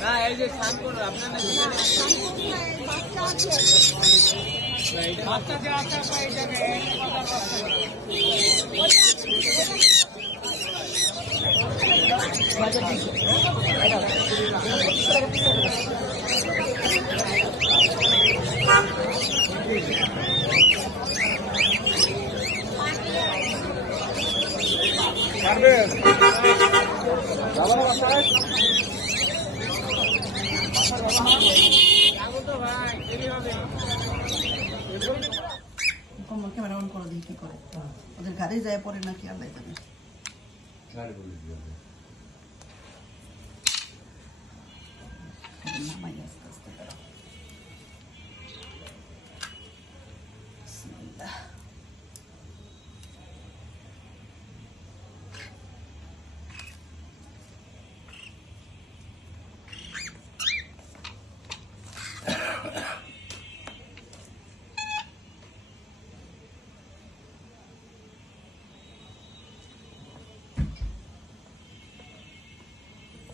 না এই বাচ্চা যে আছে আপনার এই জায়গায় ক্যামেরা অন করে দিই কি করে ওদের গাড়ি যায় পরে নাকি আল্লাহ নামাই আস্তে আস্তে করো।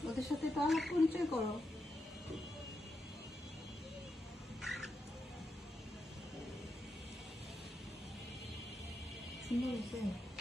ওদের সাথে তো আমার পরিচয় করো। 心累不？